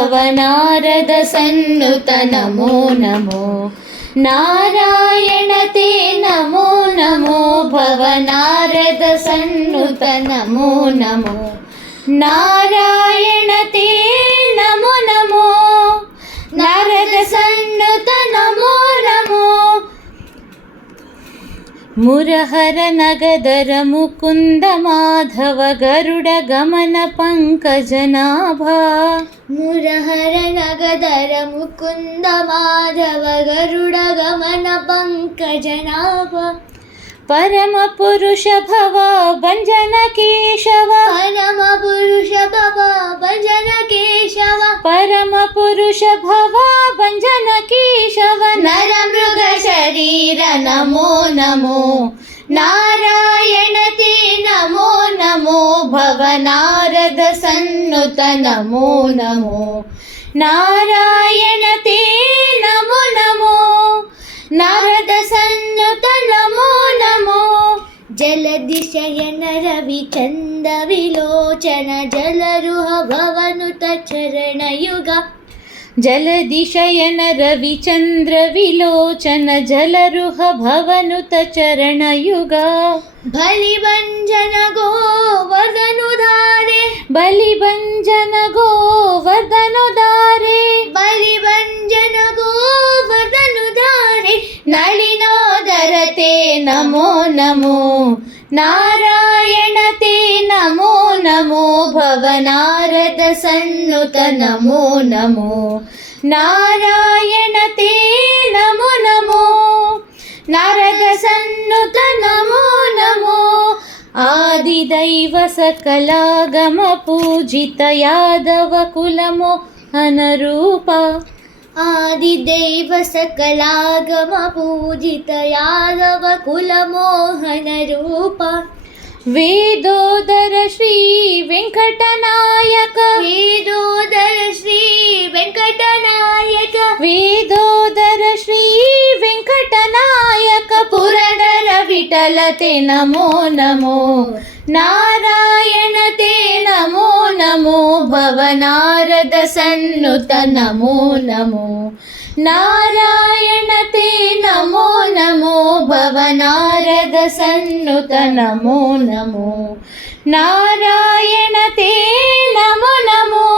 भव नारद सन्नुत नमो नमो नारायण ते नमो नमो भव नारद सन्नुत नमो नमो नारायण ते नमो नमो नारद सन्नुत नमो नमो मुरहर नगदर मुकुंद माधव गरुड गमन पंकजनाभा मुरहर नगदर मुकुंद माधव गरुड गमन पंकजनाभा परम पुरुष भव भंजन केशव परम पुरुष भव भंजन केशव परम पुरुष भव भंजन केशव नर मृग शरीर नमो नमो नारायण ते नमो नमो भव नारद सन्नुत नमो नमो नारायण ते नमो नमो नारद सन्नुत नमो नमो जलदिशयन रविचंद विलोचन जलरुह भवनुत चरणयुग जलदिशयन रविचंद्र विलोचन जलरुह भवनुत चरणयुग बलिभंजन गोवर्धनुधारे बलिभंजन गोवर्धनुधारे बलिभंजन गोवर्धनुधारे नलिनोदर ते नमो नमो नारायण ते नमो नमो भव नारद सन्नुत नमो नमो नारायण ते नमो नमो नारद सन्नुत नमो नमो आदिदैव सकलागम पूजित यादव कुलमोहन रूप आदिदैव सकलागम पूजित यादव कुलमोहन रूप वेदोदर श्री वेंकटनायक वेदोदर श्री वेंकटनायक वेदोदर श्री वेंकटनायक पुरंदर विठ्ठल ते नमो नमो नारायण ते नमो नमो भव नारद सन्नुत नमो नमो नारायण ते नमो नमो भव नारद सन्नुत नमो नमो नारायण ते नमो नमो